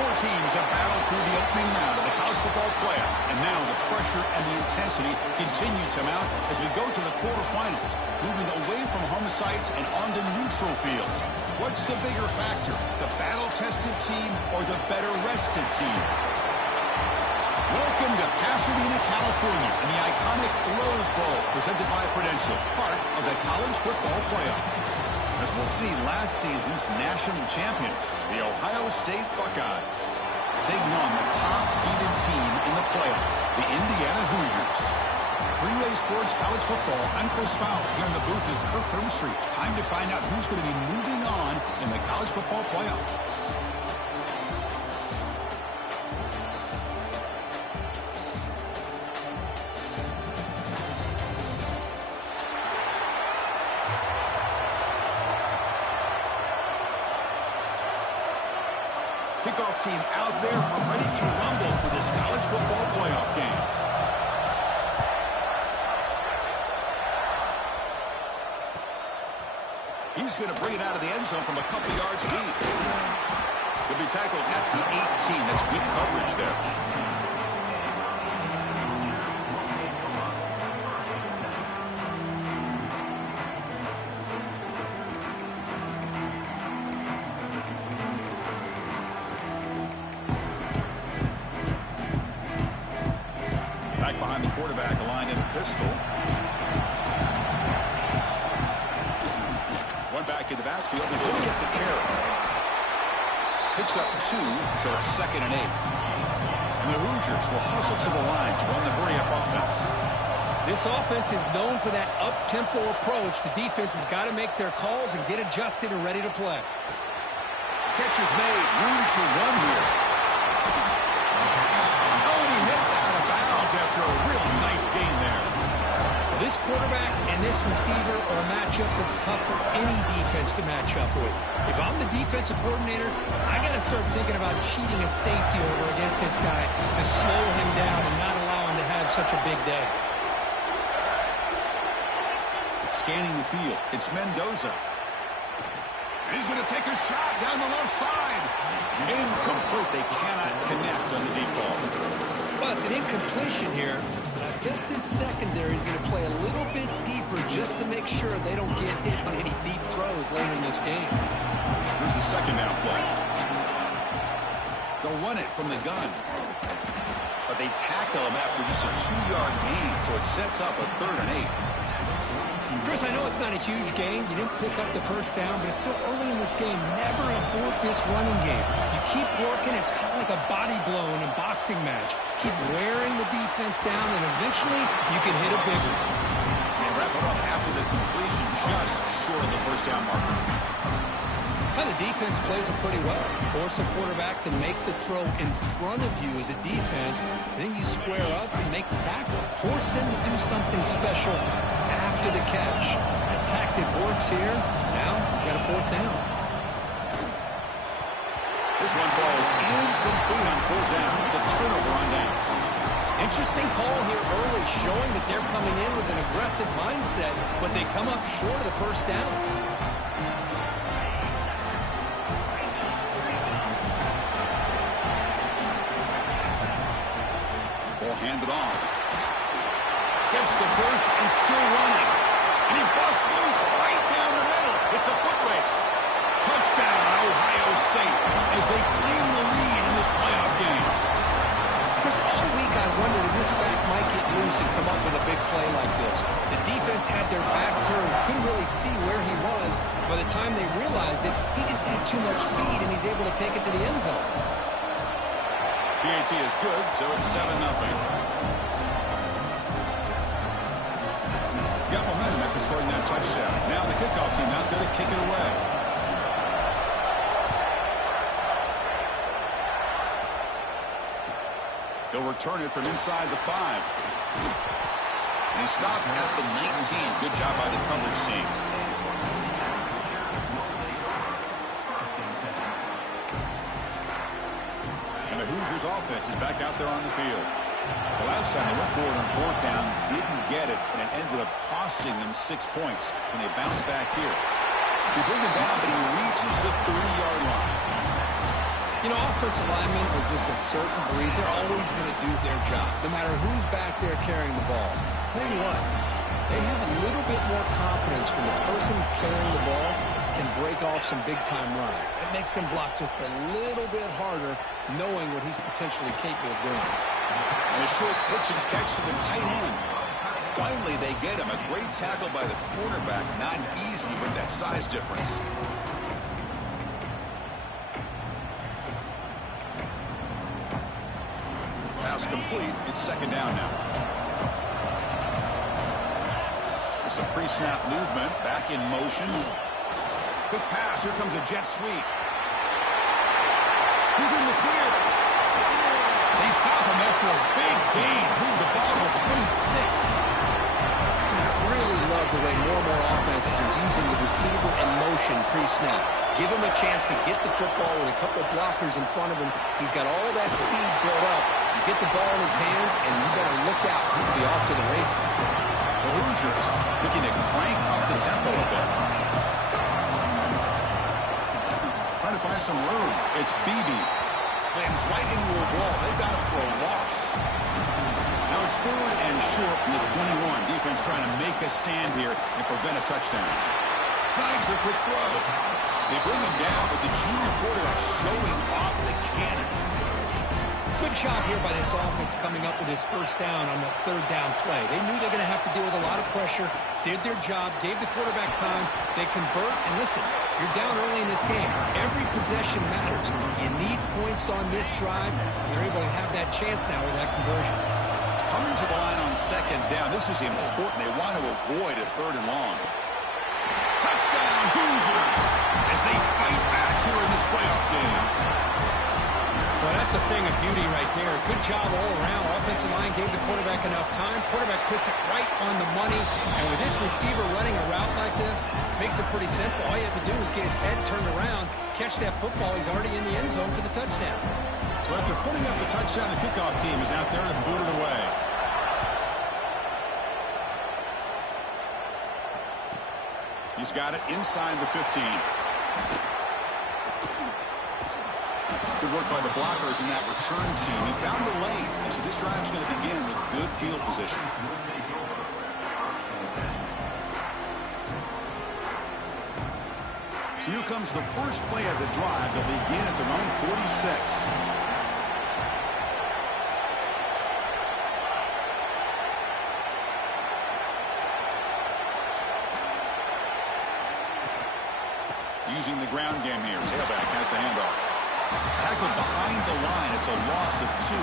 Four teams have battled through the opening round of the college football playoff, and now the pressure and the intensity continue to mount as we go to the quarterfinals, moving away from home sites and onto neutral fields. What's the bigger factor, the battle-tested team or the better-rested team? Welcome to Pasadena, California, and the iconic Rose Bowl, presented by Prudential, part of the college football playoff. As we'll see, last season's national champions, the Ohio State Buckeyes, taking on the top-seeded team in the playoff, the Indiana Hoosiers. Relay Sports College Football, I'm Chris Fowler. Here in the booth is Kirk Herbstreit. Time to find out who's going to be moving on in the college football playoff. Kickoff team out there, ready to rumble for this college football playoff game. He's going to bring it out of the end zone from a couple yards deep. He'll be tackled at the 18. That's good coverage there. Behind the quarterback, aligned in a pistol. One back in the backfield. They don't get the carry. Picks up 2, so it's 2nd and 8. And the Hoosiers will hustle to the line to run the hurry-up offense. This offense is known for that up-tempo approach. The defense has got to make their calls and get adjusted and ready to play. Catch is made. Room to run here. After a real nice game there. This quarterback and this receiver are a matchup that's tough for any defense to match up with. If I'm the defensive coordinator, I got to start thinking about cheating a safety over against this guy to slow him down and not allow him to have such a big day. Scanning the field, it's Mendoza. And he's going to take a shot down the left side. Incomplete. They cannot connect on the deep ball. Well, it's an incompletion here, but I bet this secondary is going to play a little bit deeper just to make sure they don't get hit on any deep throws later in this game. Here's the second down play. They'll run it from the gun. But they tackle him after just a 2-yard gain, so it sets up a 3rd and 8. Chris, I know it's not a huge game. You didn't pick up the first down, but it's still early in this game. Never abort this running game. You keep working. It's kind of like a body blow in a boxing match. Keep wearing the defense down, and eventually you can hit a big one. And wrap it up after the completion, just short of the first down marker. Well, the defense plays it pretty well. Force the quarterback to make the throw in front of you as a defense. Then you square up and make the tackle. Force them to do something special after the catch. That tactic works here. Now, you got a 4th down. This one falls incomplete on 4th down. It's a turnover on downs. Interesting call here early, showing that they're coming in with an aggressive mindset, but they come up short of the first down. Ball handed off. Gets the first and still running. And he busts loose right down the middle. It's a foot race. Touchdown, Ohio State, as they claim the lead in this playoff game. Chris, all week I wondered if this back might get loose and come up with a big play like this. The defense had their back turned, couldn't really see where he was. By the time they realized it, he just had too much speed, and he's able to take it to the end zone. PAT is good, so it's 7-0. Got momentum after scoring that touchdown. Now the kickoff team out there to kick it away. He'll return it from inside the 5. And he stopped at the 19. Good job by the coverage team. And the Hoosiers offense is back out there on the field. The last time they went forward on 4th down, didn't get it, and it ended up costing them 6 points when they bounced back here. They bring him down, but he reaches the 30-yard line. You know, offensive linemen are just a certain breed. They're always going to do their job, no matter who's back there carrying the ball. I'll tell you what, they have a little bit more confidence when the person that's carrying the ball can break off some big-time runs. That makes them block just a little bit harder, knowing what he's potentially capable of doing. And a short pitch and catch to the tight end. Finally, they get him. A great tackle by the quarterback. Not easy with that size difference. Pass complete. It's second down now. There's some pre-snap movement. Back in motion. Quick pass. Here comes a jet sweep. He's in the clear. They stop him after a big gain. Move the ball to 26. I really love the way more and more offenses are using the receiver in motion pre-snap. Give him a chance to get the football with a couple of blockers in front of him. He's got all that speed built up. You get the ball in his hands, and you better look out. He could be off to the races. The Hoosiers looking to crank up the tempo a bit. Trying to find some room. It's Beebe. Slams right into a wall. They've got him for a loss. Now it's third and short from the 21. Defense trying to make a stand here and prevent a touchdown. Snides the quick throw. They bring him down with the junior quarterback showing off the cannon. Good job here by this offense coming up with his first down on that third down play. They knew they were going to have to deal with a lot of pressure, did their job, gave the quarterback time. They convert, and listen, you're down early in this game. Every possession matters. You need points on this drive, and they're able to have that chance now with that conversion. Coming to the line on second down, this is important. They want to avoid a third and long. Touchdown, Hoosiers, as they fight back here in this playoff game. Well, that's a thing of beauty right there. Good job all around. Offensive line gave the quarterback enough time. Quarterback puts it right on the money. And with this receiver running a route like this, makes it pretty simple. All you have to do is get his head turned around, catch that football. He's already in the end zone for the touchdown. So after putting up the touchdown, the kickoff team is out there to boot it away. He's got it inside the 15. Good work by the blockers in that return team. He found the lane, and so this drive is going to begin with good field position. So here comes the first play of the drive. They'll begin at their own 46. Using the ground game here. Tailback has the handoff. Tackled behind the line. It's a loss of 2.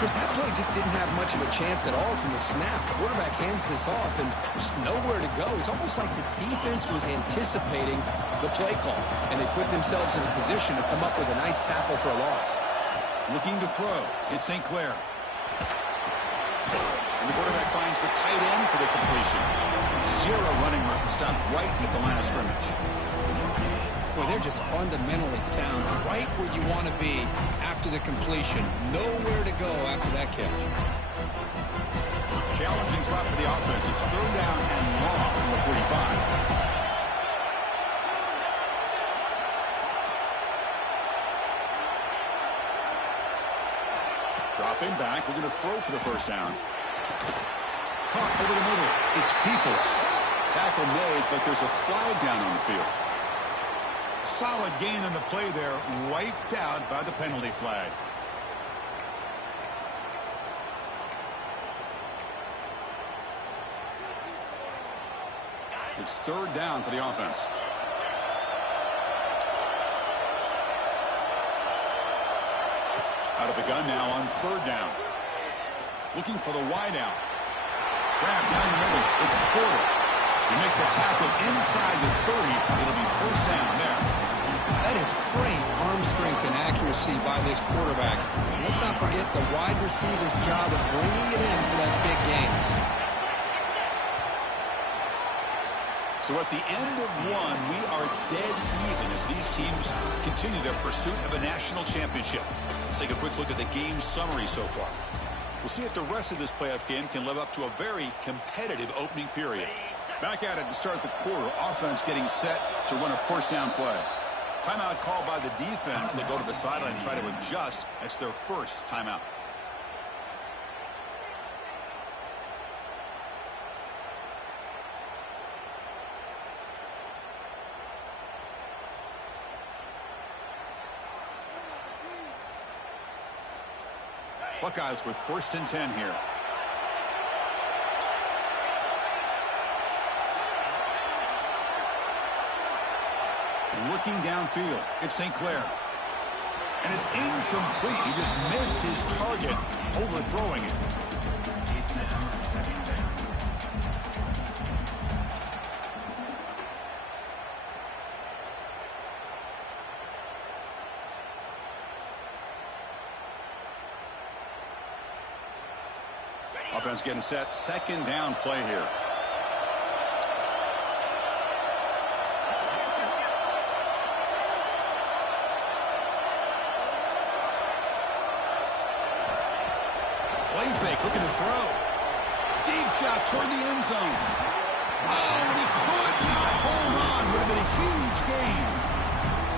Chris, that play just didn't have much of a chance at all from the snap. The quarterback hands this off, and there's nowhere to go. It's almost like the defense was anticipating the play call, and they put themselves in a position to come up with a nice tackle for a loss. Looking to throw. It's St. Clair. And the quarterback finds the tight end for the completion. Zero running room. Stopped right at the line of scrimmage. Boy, they're just fundamentally sound. Right where you want to be after the completion. Nowhere to go after that catch. Challenging spot for the offense. It's third down and long from the 45. Dropping back. We're going to throw for the first down. Caught over the middle. It's Peoples. Tackle made, but there's a flag down on the field. Solid gain on the play there. Wiped out by the penalty flag. It's third down for the offense. Out of the gun now on third down. Looking for the wide out. Grab down the middle. It's Porter. You make the tackle inside the 30. It'll be first down there. That is great arm strength and accuracy by this quarterback. And let's not forget the wide receiver's job of bringing it in for that big game. So at the end of one, we are dead even as these teams continue their pursuit of a national championship. Let's take a quick look at the game summary so far. We'll see if the rest of this playoff game can live up to a very competitive opening period. Back at it to start the quarter. Offense getting set to run a first down play. Timeout called by the defense. They go to the sideline and try to adjust. That's their first timeout. Buckeyes with 1st and 10 here. Looking downfield, it's St. Clair. And it's incomplete. He just missed his target, overthrowing it. Offense getting set. 2nd down play here. Play fake, looking to throw. Deep shot toward the end zone. Oh, and he could not hold on. Would have been a huge gain.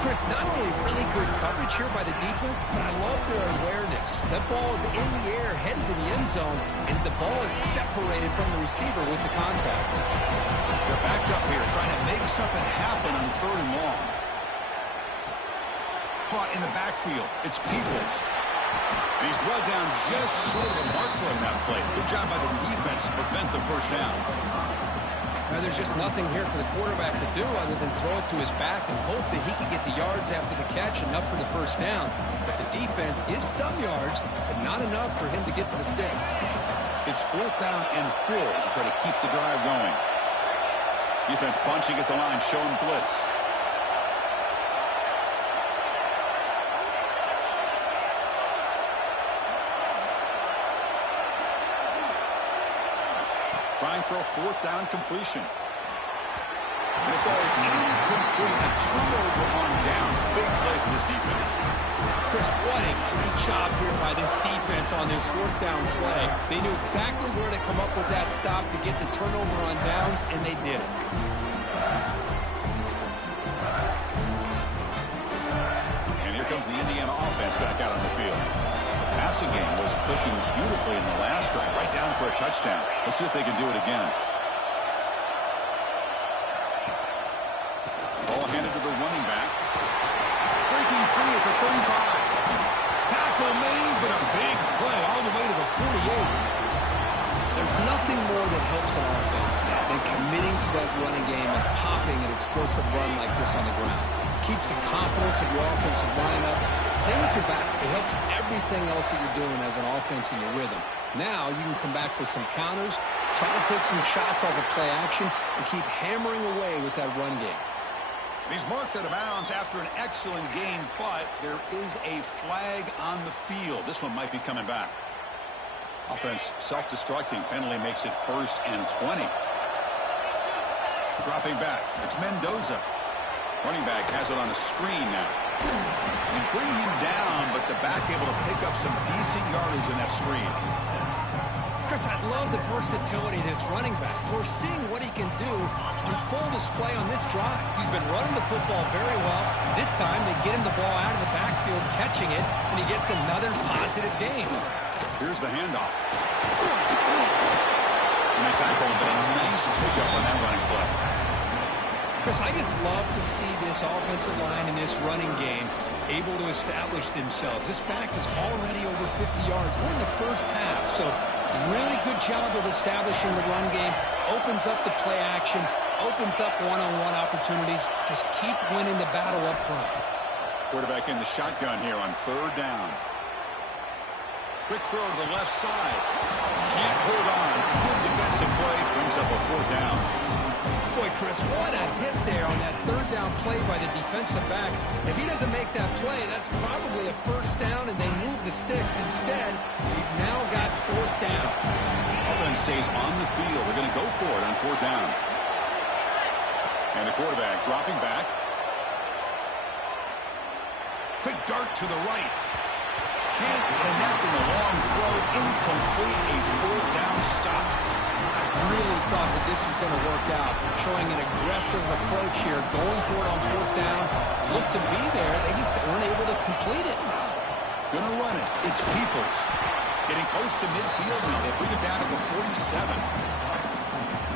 Chris, not only really good coverage here by the defense, but I love their awareness. That ball is in the air, headed to the end zone, and the ball is separated from the receiver with the contact. They're backed up here, trying to make something happen on 3rd and long. Caught in the backfield. It's Peoples. And he's brought down just short of a marker on that play. Good job by the defense to prevent the 1st down. Now, there's just nothing here for the quarterback to do other than throw it to his back and hope that he can get the yards after the catch enough for the 1st down. But the defense gives some yards, but not enough for him to get to the sticks. It's 4th down and 4 to try to keep the drive going. Defense bunching at the line, showing blitz. Trying for a 4th down completion. And it goes incomplete. A turnover on downs. Big play for this defense. Chris, what a great job here by this defense on this 4th down play. They knew exactly where to come up with that stop to get the turnover on downs, and they did it. And here comes the Indiana offense back out on the field. Passing game was clicking beautifully in the last drive, right down for a touchdown. Let's see if they can do it again. Ball handed to the running back. Breaking free at the 35. Tackle made, but a big play all the way to the 48. There's nothing more that helps an offense than committing to that running game and popping an explosive run like this on the ground. Keeps the confidence of your offensive line up. Same with your back. It helps everything else that you're doing as an offense in your rhythm. Now you can come back with some counters, try to take some shots off of play action, and keep hammering away with that run game. He's marked out of bounds after an excellent game, but there is a flag on the field. This one might be coming back. Offense self-destructing. Penalty makes it 1st and 20. Dropping back. It's Mendoza. Running back has it on a screen now. They bring him down, but the back able to pick up some decent yardage in that screen. Chris, I love the versatility of this running back. We're seeing what he can do on full display on this drive. He's been running the football very well. This time they get him the ball out of the backfield, catching it, and he gets another positive gain. Here's the handoff. And they tackle him, but a nice pickup on that running play. Chris, I just love to see this offensive line in this running game able to establish themselves. This back is already over 50 yards. We're in the 1st half, so really good job of establishing the run game. Opens up the play action, opens up one-on-one opportunities. Just keep winning the battle up front. Quarterback in the shotgun here on 3rd down. Quick throw to the left side. Can't hold on. Good defensive play. Brings up a 4th down. Boy, Chris, what a hit there on that 3rd down play by the defensive back. If he doesn't make that play, that's probably a 1st down, and they move the sticks. Instead, we've now got 4th down. Offense stays on the field. They're going to go for it on 4th down. And the quarterback dropping back. Quick dart to the right. Can't connect in the long throw. Incomplete. A 4th down stop. I really thought that this was going to work out, showing an aggressive approach here, going for it on fourth down. Looked to be there. They just weren't able to complete it. Gonna run it. It's Peoples. Getting close to midfield now. They bring it down to the 47.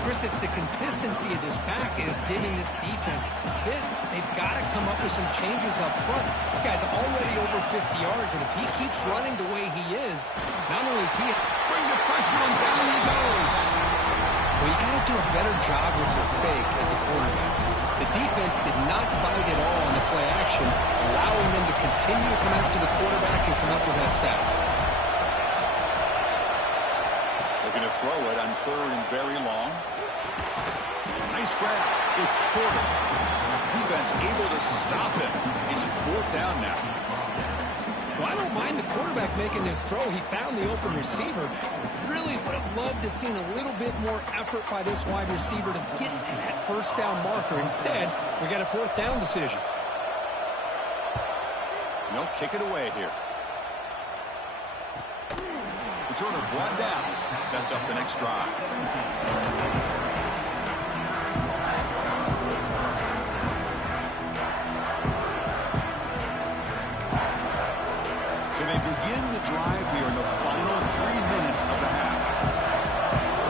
Chris, it's the consistency of this pack is giving this defense fits. They've got to come up with some changes up front. This guy's already over 50 yards, and if he keeps running the way he is, not only is he... Bring the pressure on, down he goes. Well, you got to do a better job with your fake as a quarterback. The defense did not bite at all on the play action, allowing them to continue to come after the quarterback and come up with that sack. Looking to throw it on third and very long. Nice grab. It's Porter. Defense able to stop him. It's fourth down now. Well, I don't mind the quarterback making this throw. He found the open receiver. Really would have loved to seen a little bit more effort by this wide receiver to get to that first down marker. Instead, we got a fourth down decision. They'll kick it away here. Returner brought down. Sets up the next drive. So they begin the drive here in the final 3 minutes of the half.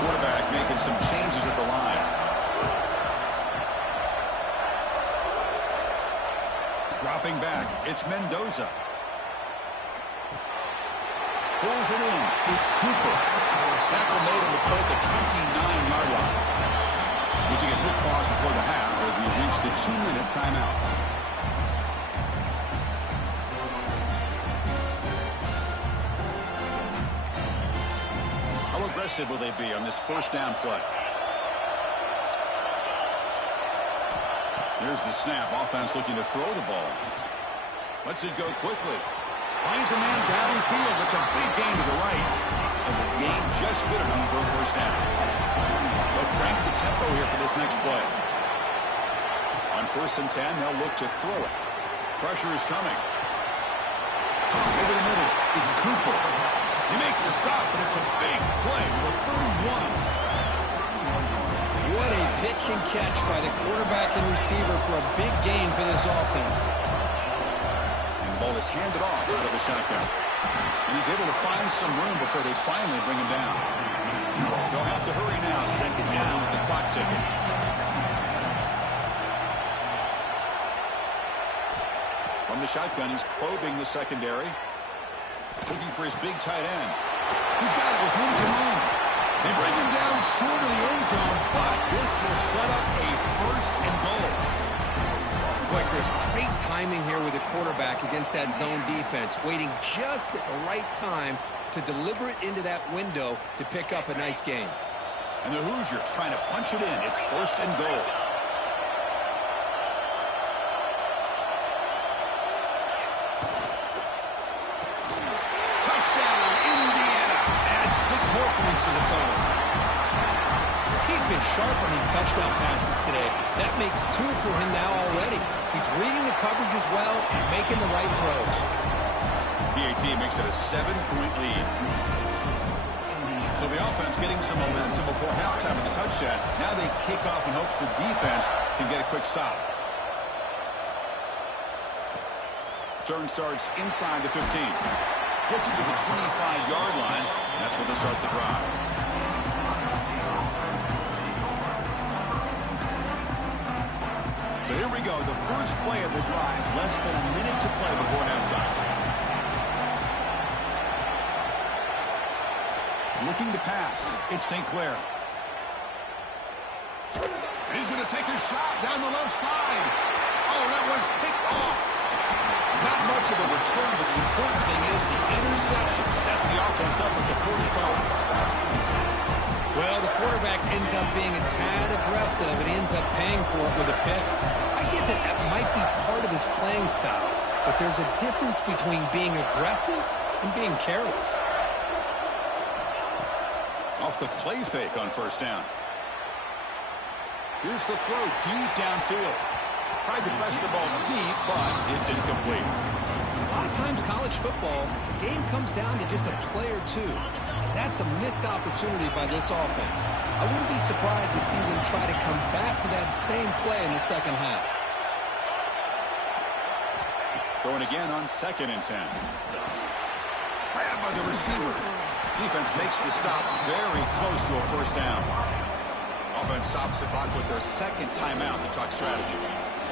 Quarterback making some changes at the line. Dropping back, it's Mendoza. Pulls it in. It's Cooper. Tackle made him to play at the 29-yard line. We'll take a quick pause before the half as we reach the 2-minute timeout. How aggressive will they be on this first down play? Here's the snap. Offense looking to throw the ball. Lets it go quickly. Finds a man downfield. It's a big gain to the right. And the gain just good enough for a first down. They'll crank the tempo here for this next play. On 1st and 10, they'll look to throw it. Pressure is coming. Over the middle, it's Cooper. They make the stop, but it's a big play with 31. What a pitch and catch by the quarterback and receiver for a big gain for this offense. The ball is handed off out of the shotgun. And he's able to find some room before they finally bring him down. They'll have to hurry now, second down with the clock ticking. From the shotgun, he's probing the secondary. Looking for his big tight end. He's got it with room to run. They bring him down short of the end zone, but this will set up a first and goal. Boy, there's great timing here with the quarterback against that zone defense, waiting just at the right time to deliver it into that window to pick up a nice gain. And the Hoosiers trying to punch it in. It's first and goal. Touchdown, Indiana. Add 6 more points to the total. He's been sharp on these touchdown passes today. That makes 2 for him now already. He's reading the coverage as well and making the right throws. PAT makes it a 7-point lead. So the offense getting some momentum before halftime with the touchdown. Now they kick off in hopes the defense can get a quick stop. Turn starts inside the 15. Gets it to the 25-yard line. And that's where they start the drive. So here we go, the first play of the drive, less than a minute to play before halftime. Looking to pass, it's St. Clair. And he's going to take a shot down the left side. Oh, that one's picked off. Not much of a return, but the important thing is the interception sets the offense up at the 45. Well, the quarterback ends up being a tad aggressive, and he ends up paying for it with a pick. I get that that might be part of his playing style, but there's a difference between being aggressive and being careless. Off the play fake on first down. Here's the throw deep downfield. Tried to press the ball deep, but it's incomplete. A lot of times college football, the game comes down to just a play or two. And That's a missed opportunity by this offense. I wouldn't be surprised to see them try to come back to that same play in the second half. Throwing again on 2nd and 10. Grabbed by the receiver. Defense makes the stop very close to a first down. Offense stops the clock with their 2nd timeout to talk strategy.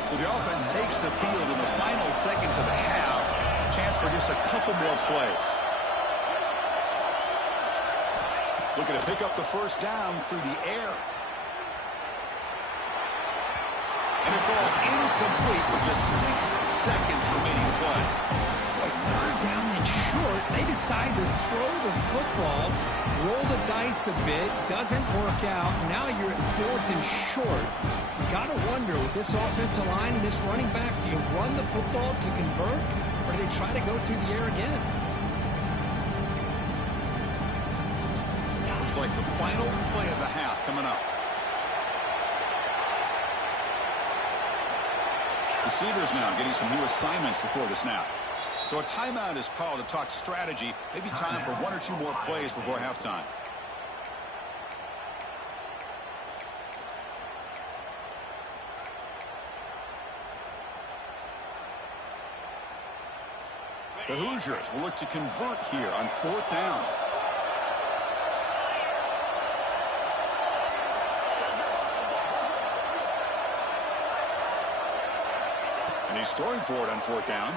So the offense takes the field in the final seconds of the half. Chance for just a couple more plays. Looking to pick up the first down through the air. And it falls incomplete with just 6 seconds remaining to play. With 3rd down and short, they decide to throw the football, roll the dice a bit, doesn't work out. Now you're at 4th and short. You got to wonder, with this offensive line and this running back, do you run the football to convert, or do they try to go through the air again? Looks like the final play of the half coming up. Receivers now getting some new assignments before the snap. So a timeout is called to talk strategy. Maybe time for 1 or 2 more plays before halftime. The Hoosiers will look to convert here on 4th down. And he's throwing for it on 4th down.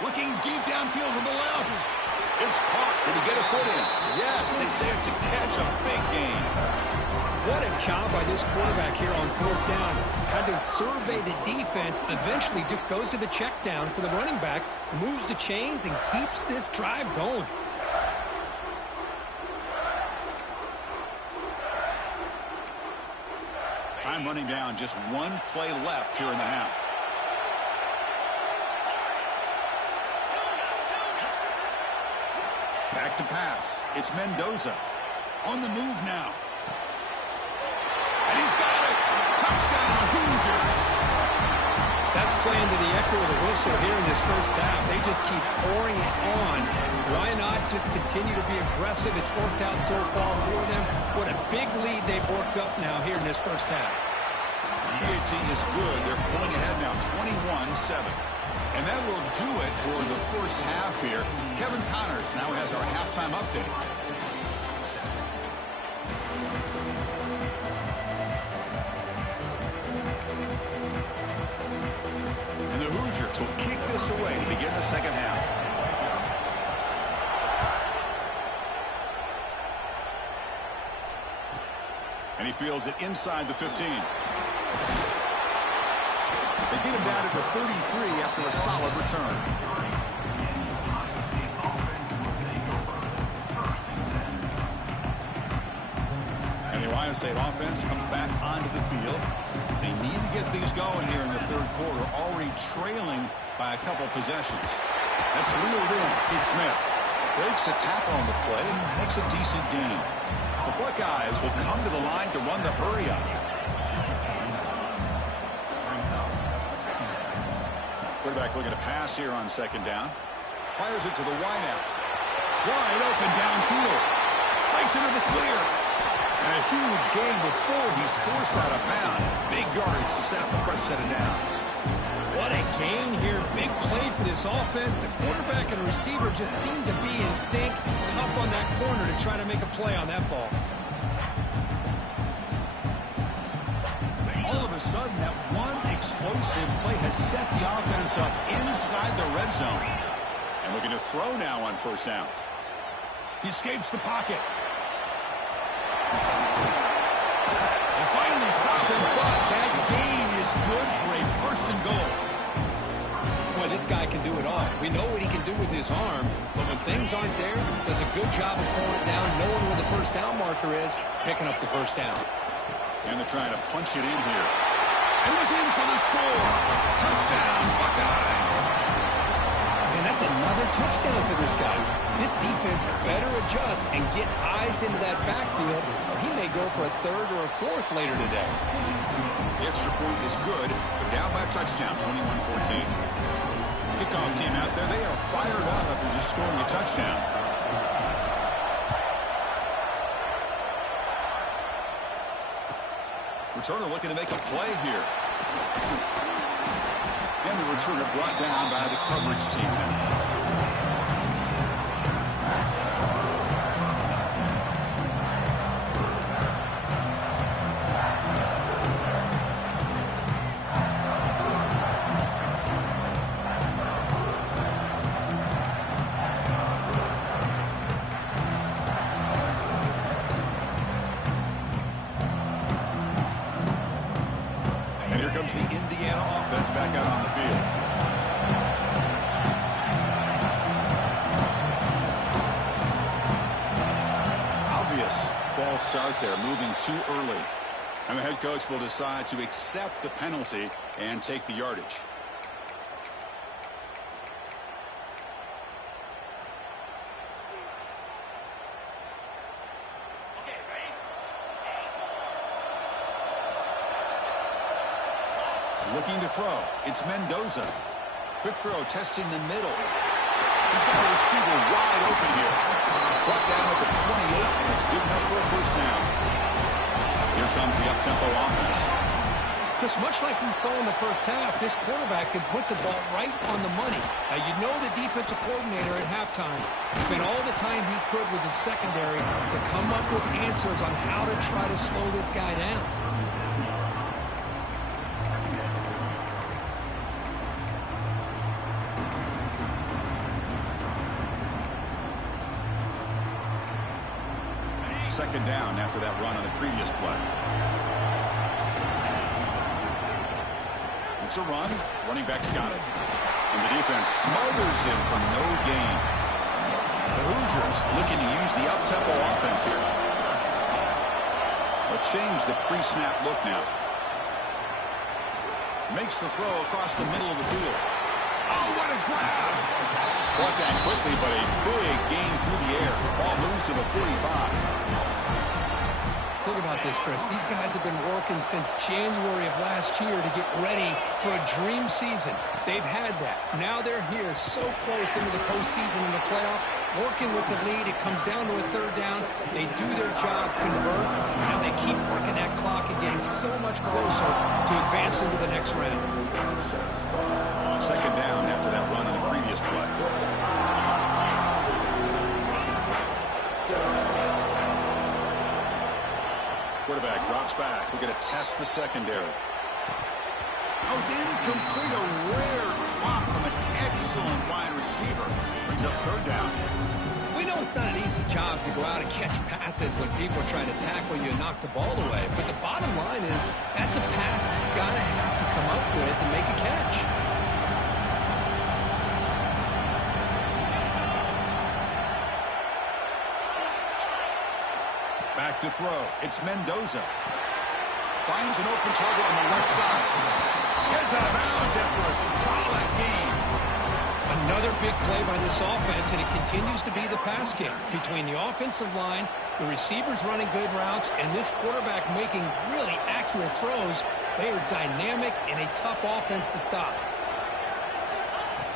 Looking deep downfield to the left. It's caught. Did he get a foot in? Yes, they say it to catch a big gain. What a job by this quarterback here on 4th down. Had to survey the defense, eventually just goes to the check down for the running back, moves the chains, and keeps this drive going. Time running down, just 1 play left here in the half. Back to pass. It's Mendoza. On the move now. And he's got it. Touchdown, Hoosiers. That's playing to the echo of the whistle here in this first half. They just keep pouring it on. Why not just continue to be aggressive? It's worked out so far for them. What a big lead they've worked up now here in this first half. PAT is good. They're pulling ahead now 21-7. And that will do it for the first half here. Kevin Connors now has our halftime update. And the Hoosiers will kick this away to begin the second half. And he fields it inside the 15. They get him down to the 33 after a solid return. And the Ohio State offense comes back onto the field. They need to get things going here in the 3rd quarter, already trailing by a couple possessions. That's reeled in. Pete Smith breaks a tackle on the play, makes a decent gain. The Buckeyes will come to the line to run the hurry-up. Quarterback looking to pass here on 2nd down. Fires it to the wideout. Wide open downfield. Breaks into the clear. And a huge gain before he's forced out of bounds. Big yardage to set up a fresh set of downs. What a gain here. Big play for this offense. The quarterback and receiver just seem to be in sync. Tough on that corner to try to make a play on that ball. All of a sudden, that one explosive play has set the offense up inside the red zone. And looking to throw now on 1st down. He escapes the pocket. And finally stop him, but that gain is good for a 1st and goal. Boy, this guy can do it all. We know what he can do with his arm, but when things aren't there, does a good job of pulling it down, knowing where the first down marker is, picking up the first down. And they're trying to punch it in here. And was in for the score. Touchdown, Buckeyes. And that's another touchdown for this guy. This defense better adjust and get eyes into that backfield, or he may go for a 3rd or a 4th later today. The extra point is good. They're down by a touchdown, 21-14. Kickoff team out there, they are fired up after just scoring a touchdown. Returner looking to make a play here. And the returner brought down by the coverage team now. The Indiana offense back out on the field. Obvious false start there, moving too early. And the head coach will decide to accept the penalty and take the yardage. Looking to throw. It's Mendoza. Quick throw, testing the middle. He's got a receiver wide open here. Brought down at the 28, and it's good enough for a first down. Here comes the up-tempo offense. Just much like we saw in the first half, this quarterback can put the ball right on the money. Now, you know the defensive coordinator at halftime spent all the time he could with his secondary to come up with answers on how to try to slow this guy down. Second down after that run on the previous play. It's a run. Running back's got it. And the defense smothers him for no gain. The Hoosiers looking to use the up-tempo offense here. They'll change the pre-snap look now. Makes the throw across the middle of the field. Oh, what a grab! Brought down quickly, but a big gain through the air. Ball moves to the 45. Think about this, Chris. These guys have been working since January of last year to get ready for a dream season. They've had that. Now they're here so close into the postseason and the playoff, working with the lead. It comes down to a third down. They do their job, convert. Now they keep working that clock and getting so much closer to advance into the next round. Second down after that run on the previous play. Quarterback drops back. We're going to test the secondary. Oh, it's incomplete. A rare drop from an excellent wide receiver. Brings up third down. We know it's not an easy job to go out and catch passes when people are trying to tackle you and knock the ball away. But the bottom line is that's a pass you've got to have to come up with and make a catch. Back to throw. It's Mendoza. Finds an open target on the left side. Gets out of bounds after a solid game. Another big play by this offense, and it continues to be the pass game. Between the offensive line, the receivers running good routes, and this quarterback making really accurate throws, they are dynamic and a tough offense to stop.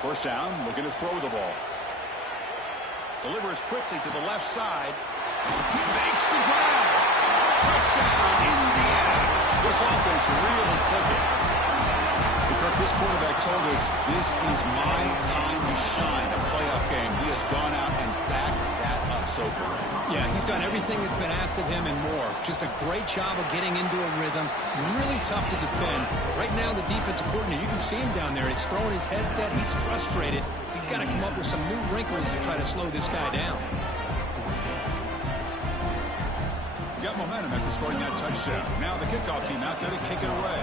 First down, looking to throw the ball. Delivers quickly to the left side. He makes the grab. Touchdown, Indiana. This offense really clicking. Because this quarterback told us this is my time to shine. A playoff game. He has gone out and backed that up so far. Yeah, he's done everything that's been asked of him and more. Just a great job of getting into a rhythm. Really tough to defend. Right now, the defensive coordinator, you can see him down there. He's throwing his headset. He's frustrated. He's got to come up with some new wrinkles to try to slow this guy down. Got momentum after scoring that touchdown. Now the kickoff team out there to kick it away.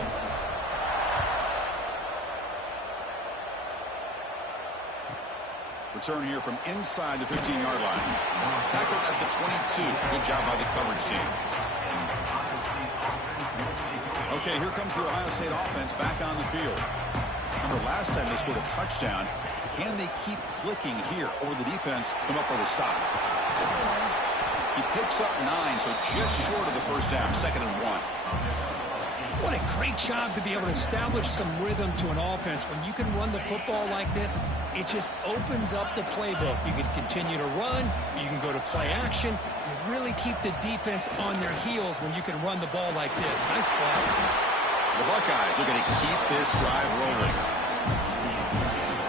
Return here from inside the 15-yard line. Tackled at the 22. Good job by the coverage team. Okay, here comes the Ohio State offense back on the field. Remember, last time they scored a touchdown. Can they keep clicking here, or the defense come up with a stop? He picks up 9, so just short of the first down, 2nd and 1. What a great job to be able to establish some rhythm to an offense. When you can run the football like this, it just opens up the playbook. You can continue to run. You can go to play action. You really keep the defense on their heels when you can run the ball like this. Nice play. The Buckeyes are going to keep this drive rolling.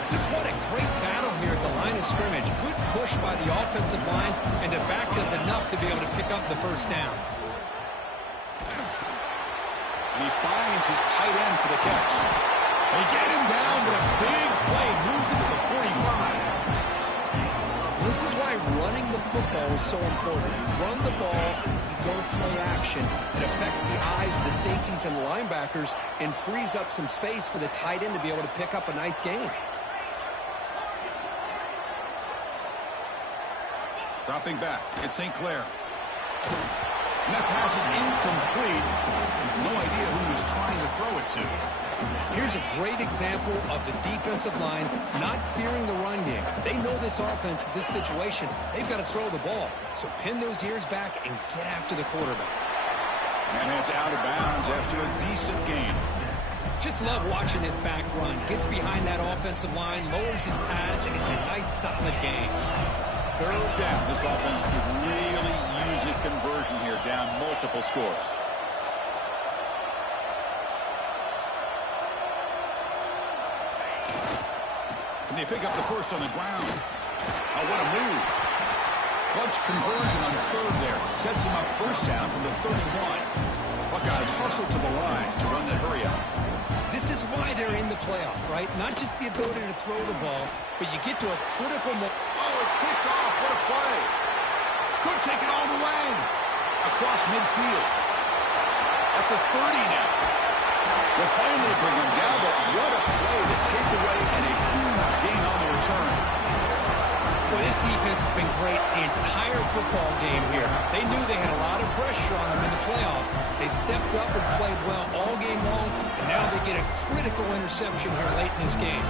Just what a great battle here at the line of scrimmage. Good push by the offensive line, and the back does enough to be able to pick up the first down. And he finds his tight end for the catch. They get him down, but a big play moves into the 45. This is why running the football is so important. You run the ball, and if you go to play action, it affects the eyes of the safeties and linebackers and frees up some space for the tight end to be able to pick up a nice gain. Dropping back, it's St. Clair. And that pass is incomplete. No idea who he was trying to throw it to. Here's a great example of the defensive line not fearing the run game. They know this offense, this situation, they've got to throw the ball. So pin those ears back and get after the quarterback. And heads out of bounds after a decent gain. Just love watching this back run. Gets behind that offensive line, lowers his pads, and it's a nice, solid gain. Third down. This offense could really use a conversion here, down multiple scores. And they pick up the first on the ground. Oh, what a move. Clutch conversion on third there. Sets him up first down from the 31. Buckeyes hustle to the line to run that hurry up. This is why they're in the playoff, right? Not just the ability to throw the ball, but you get to a critical moment. Oh, it's picked off. What a play. Could take it all the way. Across midfield. At the 30 now. They'll finally bring him down, but what a play. The takeaway and a huge gain on the return. Well, this defense has been great the entire football game here. They knew they had a lot of pressure on them in the playoff. They stepped up and played well all game long, and now they get a critical interception here late in this game.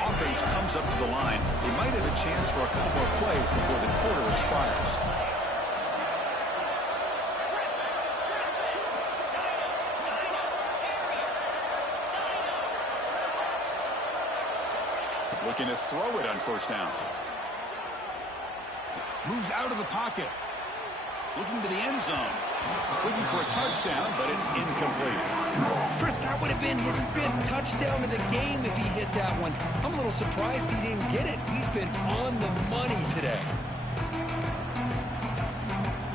Offense comes up to the line. They might have a chance for a couple more plays before the quarter expires. Looking to throw it on first down. Moves out of the pocket. Looking to the end zone. Looking for a touchdown, but it's incomplete. Chris, that would have been his 5th touchdown of the game if he hit that one. I'm a little surprised he didn't get it. He's been on the money today.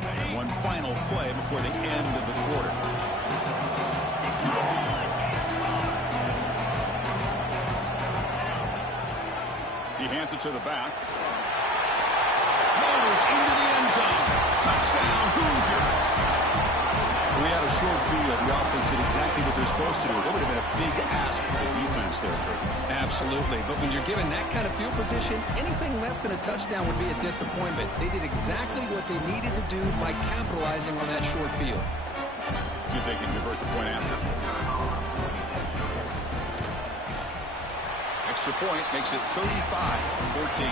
And one final play before the end of the quarter. He hands it to the back. Rolls into the end zone. Touchdown, Hoosiers. We had a short field. The offense did exactly what they're supposed to do. That would have been a big ask for the defense there, Kurt. Absolutely. But when you're given that kind of field position, anything less than a touchdown would be a disappointment. They did exactly what they needed to do by capitalizing on that short field. See if they can convert the point after. Extra point makes it 35-14.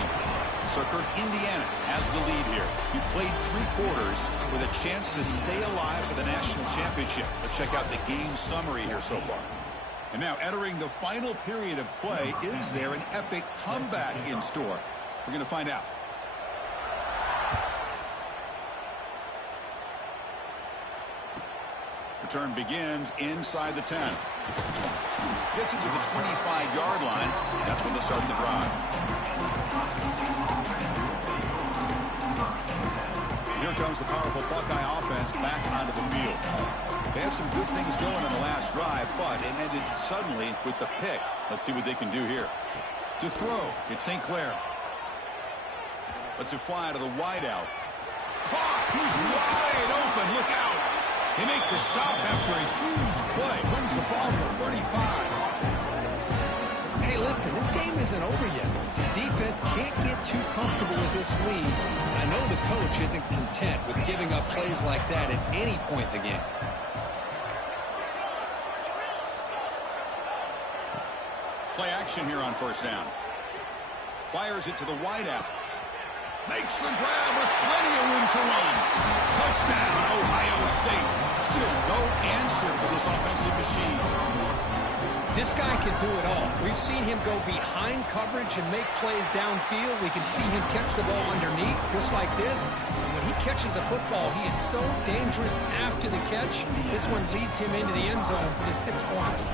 So, Kirk, Indiana has the lead here. You played 3 quarters with a chance to stay alive for the national championship. Let's check out the game summary here so far. And now, entering the final period of play, is there an epic comeback in store? We're going to find out. Return begins inside the 10. Gets it to the 25-yard line. That's when they'll start the drive. Here comes the powerful Buckeye offense back onto the field. They had some good things going on the last drive, but it ended suddenly with the pick. Let's see what they can do here. To throw, it's St. Clair. Lets it fly to the wideout. Caught! He's wide open. Look out! They make the stop after a huge play. Wins the ball to the 35. Hey, listen, this game isn't over yet. The defense can't get too comfortable with this lead. I know the coach isn't content with giving up plays like that at any point in the game. Play action here on first down. Fires it to the wideout. Makes the grab with plenty of room to run. Touchdown, Ohio State. Still no answer for this offensive machine. This guy can do it all. We've seen him go behind coverage and make plays downfield. We can see him catch the ball underneath, just like this. And when he catches a football, he is so dangerous after the catch. This one leads him into the end zone for the 6 points.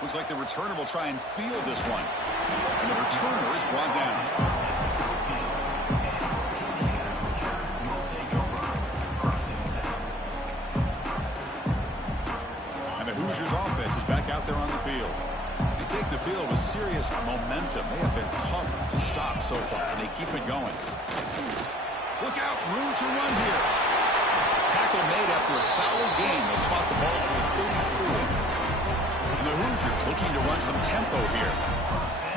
Looks like the returner will try and field this one. And the returner is brought down. Hoosiers offense is back out there on the field. They take the field with serious momentum. They have been tough to stop so far, and they keep it going. Look out, room to run here. Tackle made after a solid game. They'll spot the ball at the 34. And the Hoosiers looking to run some tempo here.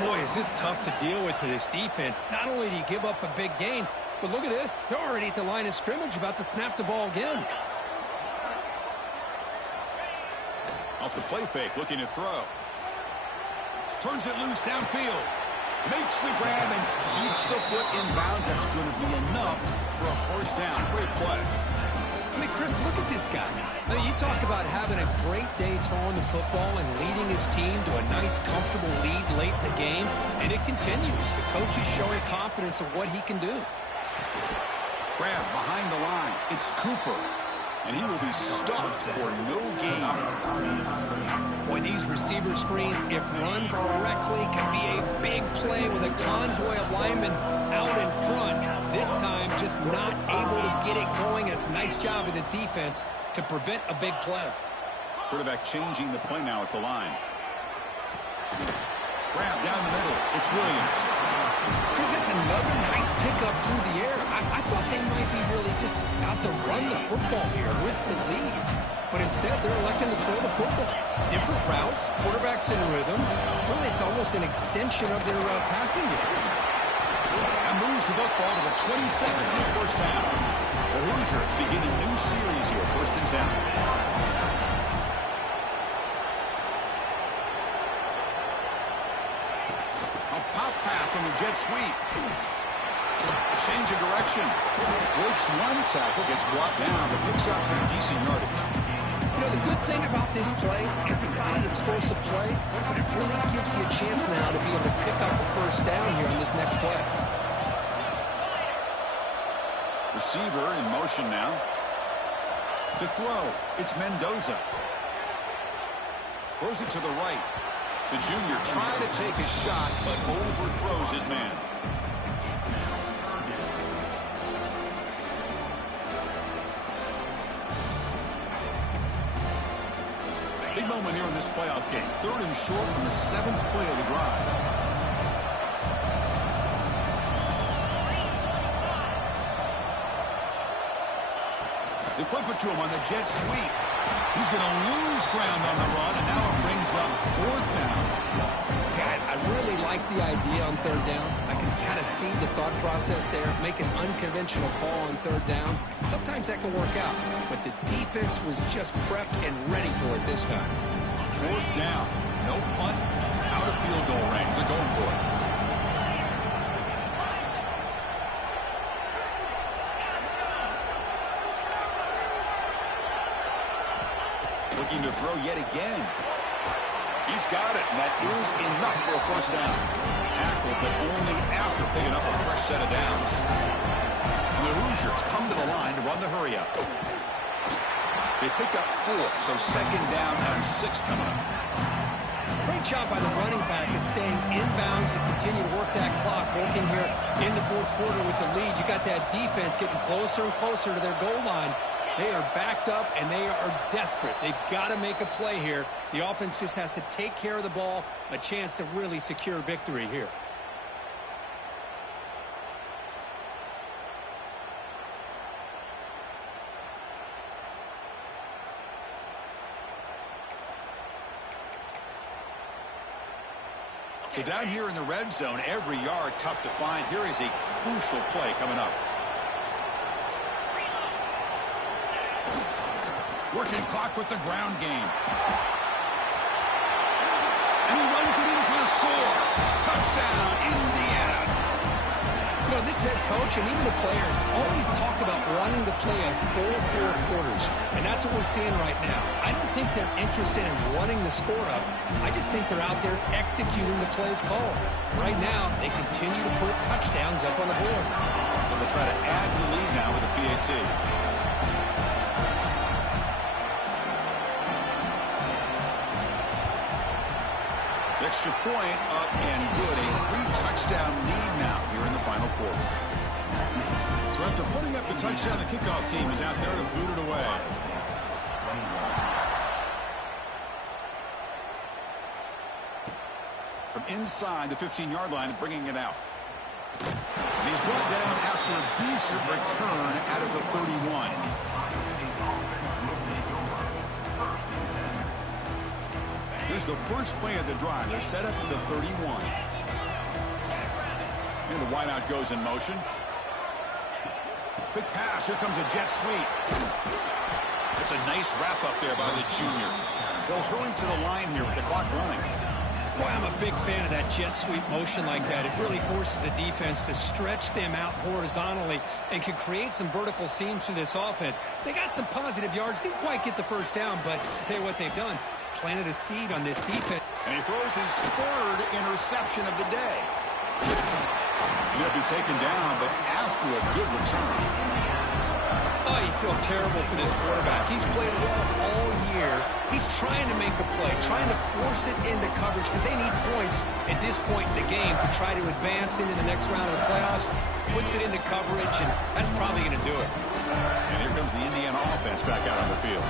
Boy, is this tough to deal with for this defense. Not only do you give up a big gain, but look at this. They're already at the line of scrimmage about to snap the ball again. Off the play fake, looking to throw. Turns it loose downfield. Makes the grab and keeps the foot in bounds. That's going to be enough for a first down. Great play. I mean, Chris, look at this guy. I mean, you talk about having a great day throwing the football and leading his team to a nice, comfortable lead late in the game, and it continues. The coach is showing confidence of what he can do. Grab behind the line. It's Cooper. And he will be stuffed for no gain. Boy, these receiver screens, if run correctly, can be a big play with a convoy of linemen out in front. This time, just not able to get it going. It's a nice job of the defense to prevent a big play. Quarterback changing the play now at the line. Grab down the middle. It's Williams. Chris, that's another nice pickup through the air. I thought they might be really just out to run the football here with the lead. But instead, they're electing to throw the football. Different routes, quarterbacks in rhythm. Really, it's almost an extension of their passing game. And moves the football to the 27 on the first down. The Hoosiers begin a new series here, 1st and 10. On the jet sweep. Change of direction. Breaks one tackle, gets brought down, but picks up some decent yardage. You know, the good thing about this play is it's not an explosive play, but it really gives you a chance now to be able to pick up a first down here on this next play. Receiver in motion now. To throw, it's Mendoza. Throws it to the right. The junior trying to take a shot, but overthrows his man. Big moment here in this playoff game. 3rd and short on the 7th play of the drive. They flip it to him on the jet sweep. He's going to lose ground on the run, and now it brings up 4th down. Yeah, I really like the idea on 3rd down. I can kind of see the thought process there. Make an unconventional call on 3rd down. Sometimes that can work out, but the defense was just prepped and ready for it this time. 4th down. No punt. Out of field goal range. They're going for it. Looking to throw yet again. He's got it, and that is enough for a first down. Tackle, but only after picking up a fresh set of downs. And the Hoosiers come to the line to run the hurry up. They pick up 4, so 2nd down and 6 coming up. Great job by the running back is staying inbounds to continue to work that clock. Working here in the 4th quarter with the lead. You got that defense getting closer and closer to their goal line. They are backed up, and they are desperate. They've got to make a play here. The offense just has to take care of the ball, a chance to really secure victory here. So down here in the red zone, every yard tough to find. Here is a crucial play coming up. Working clock with the ground game. And he runs it in for the score. Touchdown, Indiana. You know, this head coach and even the players always talk about wanting to play a full 4 quarters, and that's what we're seeing right now. I don't think they're interested in running the score up. I just think they're out there executing the plays called. Right now, they continue to put touchdowns up on the board. So they'll try to add the lead now with a PAT. Extra point up and good. A 3-touchdown lead now here in the final quarter. So after putting up the touchdown, the kickoff team is out there to boot it away. From inside the 15-yard line, bringing it out. And he's brought down after a decent return out of the 31. Here's the first play of the drive. They're set up at the 31. And the wideout goes in motion. Quick pass. Here comes a jet sweep. It's a nice wrap up there by the junior. They'll hurry to the line here with the clock running. Boy, I'm a big fan of that jet sweep motion like that. It really forces the defense to stretch them out horizontally and can create some vertical seams through this offense. They got some positive yards. Didn't quite get the first down, but I'll tell you what they've done. Planted a seed on this defense. And he throws his 3rd interception of the day. He'll be taken down, but after a good return. Oh, you feel terrible for this quarterback. He's played well all year. He's trying to make a play, trying to force it into coverage because they need points at this point in the game to try to advance into the next round of the playoffs. Puts it into coverage, and that's probably going to do it. And here comes the Indiana offense back out on the field.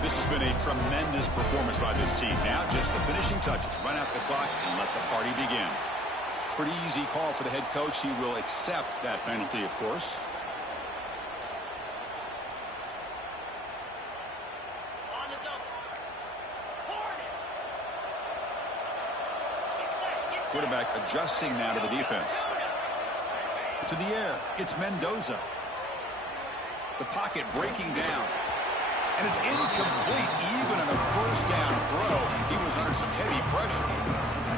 This has been a tremendous performance by this team. Now just the finishing touches. Run out the clock and let the party begin. Pretty easy call for the head coach. He will accept that penalty, of course. Quarterback adjusting now to the defense. To the air. It's Mendoza. The pocket breaking down. And it's incomplete even on a first down throw. He was under some heavy pressure.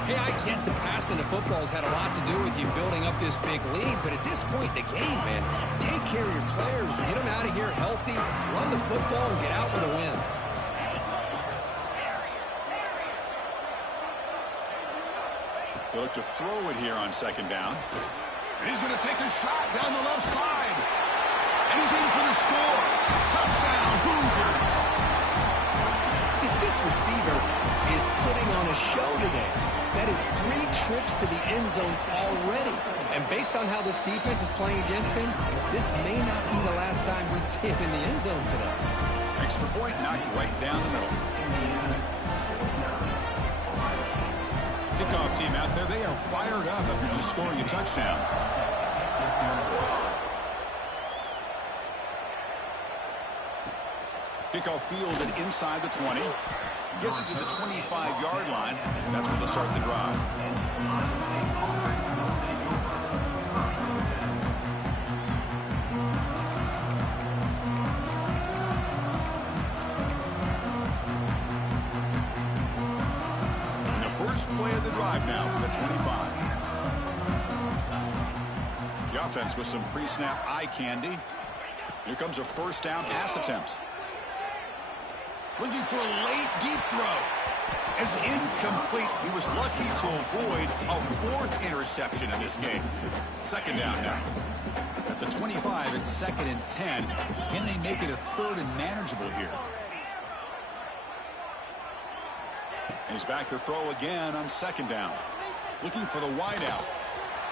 Hey, I get the passing of football has had a lot to do with you building up this big lead, but at this point in the game, man, take care of your players. Get them out of here healthy, run the football, and get out with a win. They look to throw it here on 2nd down. And he's going to take a shot down the left side. And he's in for the score. Touchdown, Hoosiers. This receiver is putting on a show today. That is 3 trips to the end zone already. And based on how this defense is playing against him, this may not be the last time we see him in the end zone today. Extra point knocked right down the middle. Kickoff team out there, they are fired up after just scoring a touchdown. Kickoff fielded inside the 20. Gets it to the 25-yard line. That's where they'll start the drive. And the first play of the drive now for the 25. The offense with some pre-snap eye candy. Here comes a first down pass attempt. Looking for a late, deep throw. It's incomplete. He was lucky to avoid a 4th interception in this game. 2nd down now. At the 25, it's 2nd and 10. Can they make it a 3rd and manageable here? And he's back to throw again on 2nd down. Looking for the wideout.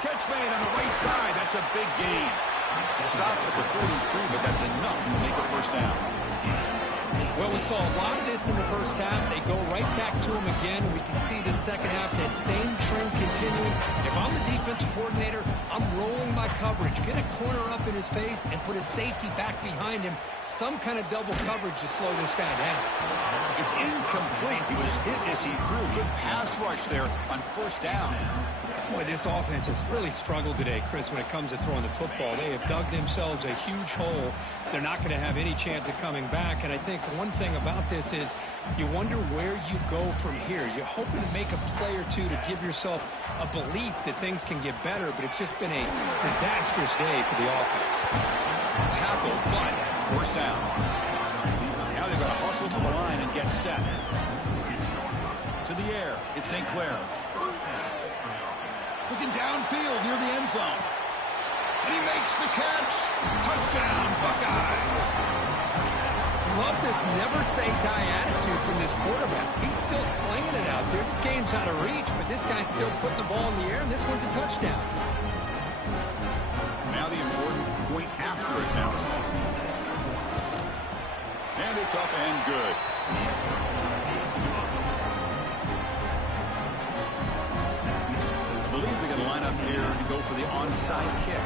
Catch made on the right side. That's a big gain. Stopped at the 43, but that's enough to make a first down. Well, we saw a lot of this in the first half. They go right back to him again. We can see the second half, that same trend continuing. If I'm the defensive coordinator, I'm rolling my coverage. Get a corner up in his face and put a safety back behind him. Some kind of double coverage to slow this guy down. It's incomplete. He was hit as he threw. Good pass rush there on first down. Boy, this offense has really struggled today, Chris, when it comes to throwing the football. They have dug themselves a huge hole. They're not going to have any chance of coming back. And I think one thing about this is you wonder where you go from here. You're hoping to make a play or two to give yourself a belief that things can get better, but it's just been a disastrous day for the offense. Tackle, but first down. Now they've got to hustle to the line and get set. To the air, it's St. Clair. Looking downfield near the end zone. And he makes the catch. Touchdown, Buckeyes. Love this never-say-die attitude from this quarterback. He's still slinging it out there. This game's out of reach, but this guy's still putting the ball in the air, and this one's a touchdown. Now the important point after attempt. And it's up and good. I believe they're going to line up here to go for the onside kick.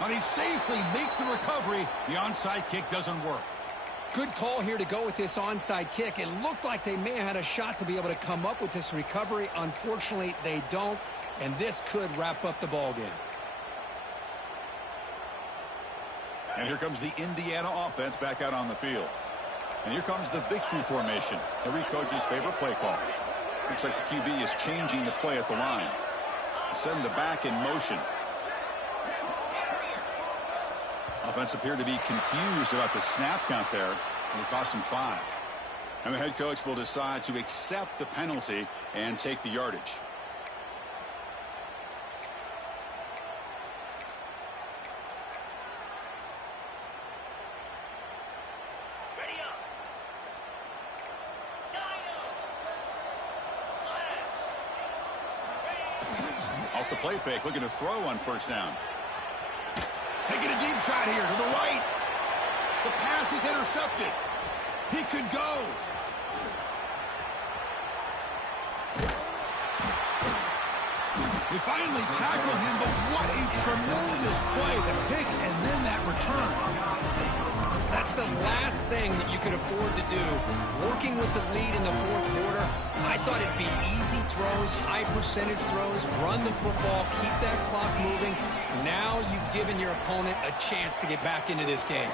Now they safely make the recovery. The onside kick doesn't work. Good call here to go with this onside kick. It looked like they may have had a shot to be able to come up with this recovery. Unfortunately, they don't, and this could wrap up the ball game. And here comes the Indiana offense back out on the field. And here comes the victory formation, every coach's favorite play call. Looks like the QB is changing the play at the line. Send the back in motion. Offense appeared to be confused about the snap count there, and it cost him 5. And the head coach will decide to accept the penalty and take the yardage. Off the play fake, looking to throw on first down. Taking a deep shot here to the right. The pass is intercepted. He could go. They finally tackle him, but what a tremendous play. The pick and then that return. That's the last thing that you could afford to do. Working with the lead in the fourth quarter, I thought it'd be easy throws, high percentage throws, run the football, keep that clock moving. Now you've given your opponent a chance to get back into this game.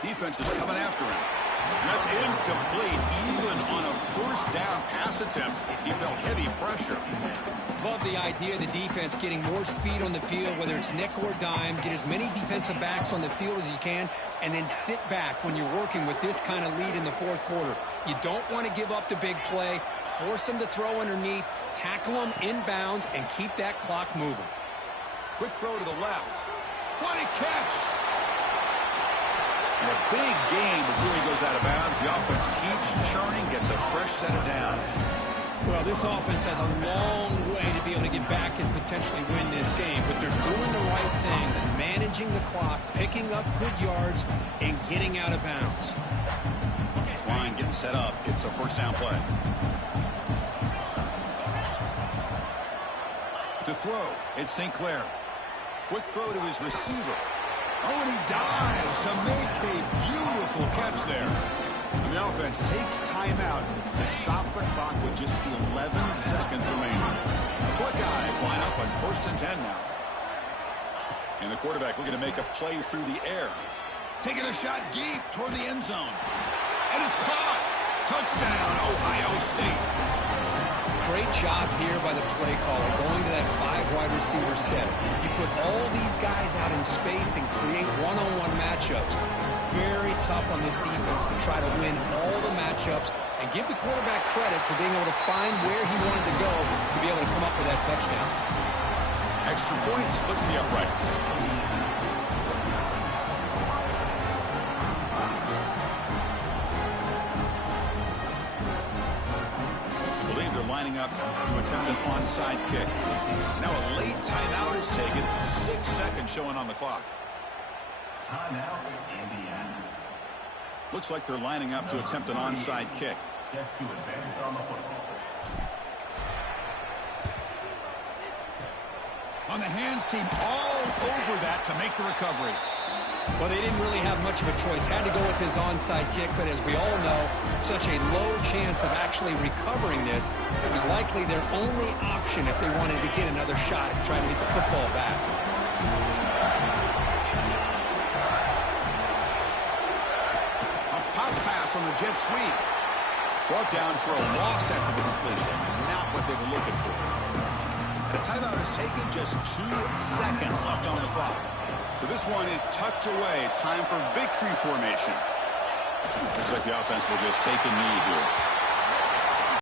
Defense is coming after him. That's incomplete. Even on a first down pass attempt, he felt heavy pressure. Love the idea of the defense getting more speed on the field, whether it's nickel or dime, get as many defensive backs on the field as you can, and then sit back when you're working with this kind of lead in the fourth quarter. You don't want to give up the big play, force them to throw underneath, tackle them inbounds, and keep that clock moving. Quick throw to the left. What a catch! And a big game before he goes out of bounds. The offense keeps churning, gets a fresh set of downs. Well, this offense has a long way to be able to get back and potentially win this game, but they're doing the right things, managing the clock, picking up good yards, and getting out of bounds. This line getting set up. It's a first down play. To throw, it's St. Clair. Quick throw to his receiver. Oh, and he dives to make a beautiful catch there. And the offense takes timeout to stop the clock with just 11 seconds remaining. The Buckeyes line up on 1st and 10 now. And the quarterback looking to make a play through the air. Taking a shot deep toward the end zone. And it's caught. Touchdown, Ohio State. Great job here by the play caller, going to that 5-wide receiver set. You put all these guys out in space and create one-on-one matchups. Very tough on this defense to try to win all the matchups and give the quarterback credit for being able to find where he wanted to go to be able to come up with that touchdown. Extra point splits the uprights. Lining up to attempt an onside kick. Now a late timeout is taken. 6 seconds showing on the clock. Timeout, Indiana. Looks like they're lining up to attempt an onside kick. Set to advance on the football. On the hands team all over that to make the recovery. Well, they didn't really have much of a choice. Had to go with his onside kick, but as we all know, such a low chance of actually recovering this. It was likely their only option if they wanted to get another shot at trying to get the football back. A pop pass on the jet sweep. Brought down for a loss after the completion. Not what they were looking for. The timeout is taken, just 2 seconds left on the clock. So this one is tucked away. Time for victory formation. Looks like the offense will just take a knee here.